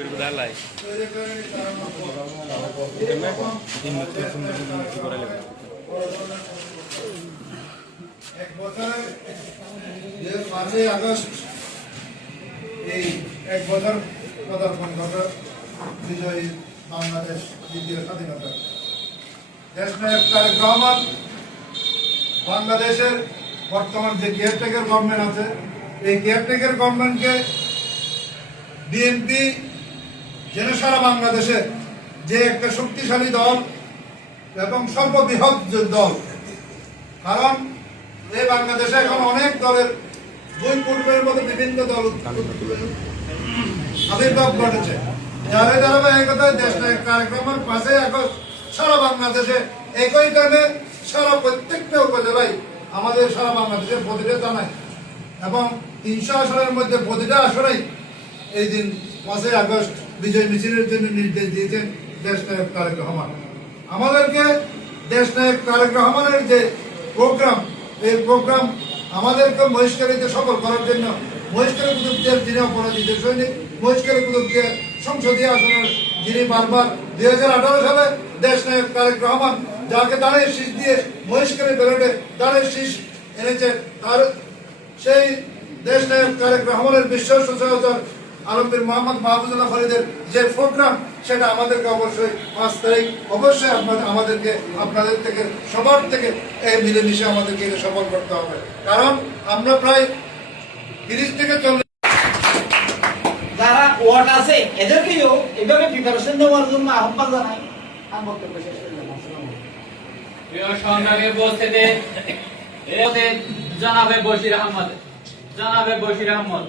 Bergudalai. এক বছরে যে 5 আগস্ট এই এক বছর পদার্পণ ঘটে বিজয়ী বাংলাদেশ দ্বিতীয় স্বাধীনতা। দেশনায়ক তারেক রহমান বাংলাদেশের বর্তমান যে কেয়ারটেকার গভর্নমেন্ট আছে, এই কেয়ারটেকার গভর্নমেন্টকে বিএনপি যেন সারা বাংলাদেশে যে একটা শক্তিশালী দল এবং সর্ববৃহৎ দল, কারণ এই বাংলাদেশে এখন অনেক দলের দুই পূর্বের মতো বিভিন্ন দল আবির্ভাব ঘটেছে, যার ধারাবাহিকতায় দেশনায়ক তারেক রহমান 5 আগস্ট সারা বাংলাদেশে একই টানে সারা প্রত্যেকটা উপজেলায় আমাদের সারা বাংলাদেশের প্রতিটা থানায় এবং 300 আসনের মধ্যে প্রতিটা আসনেই এই দিন 5 আগস্ট বিজয় মিছিলের জন্য নির্দেশ দিয়েছেন দেশনায়ক তারেক রহমান। আমাদেরকে দেশনায়ক তারেক রহমানের যে প্রোগ্রাম, এই প্রোগ্রাম আমাদেরকে মহেশখালীতে সফল করার জন্য মহেশখালী কুতুবদিয়ার যিনি অপরাজিত সৈনিক, মহেশখালী কুতুবদিয়ার সংসদীয় আসনের যিনি বারবার 2018 সালে দেশনায়ক তারেক রহমান যাকে দাঁড়ের শীষ দিয়ে মহেশখালী ব্যালটে দাঁড়ের শীষ এনেছে, তার সেই দেশনায়ক তারেক রহমানের বিশ্বাস সচেতন আলমগীর মোহাম্মদ মাহফুজুল্লাহ ফরিদের যে প্রোগ্রাম, সেটা আমাদেরকে অবশ্যই 5 তারিখ অবশ্যই আমাদেরকে আপনাদের থেকে সবার থেকে এই মিলেমিশে আমাদেরকে সফল করতে হবে, কারণ আমরা প্রায় 30 থেকে 40 যারা ওয়ার্ড আছে এদেরকেও এইভাবে প্রিপারেশন দেওয়ার জন্য আহ্বান জানাই। আমি বক্তব্য শেষ করলাম। প্রিয় সংগ্রামী উপস্থিতি, জনাবে বশির আহমদ